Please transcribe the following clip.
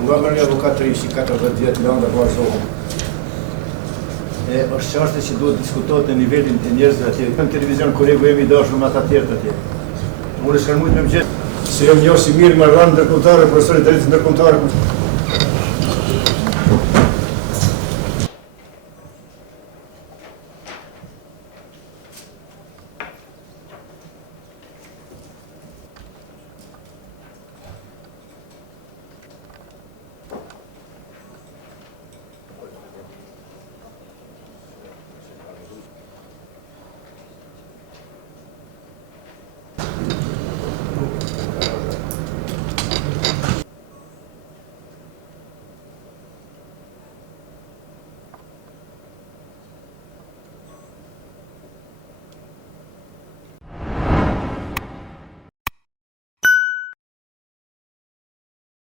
Nga mërë një avokat të rishi 40 vjetë landa vazhdohën. Është çështje që duhet diskutohet në nivelin e njerëzve atje. Në televizion kolegu jemi dashur me ata të tjerë atje. Unë shkërmujt me mëgjetë. Se jam njohë si mirë me rranë ndërkombëtare, profesorit drejtë ndërkombëtare.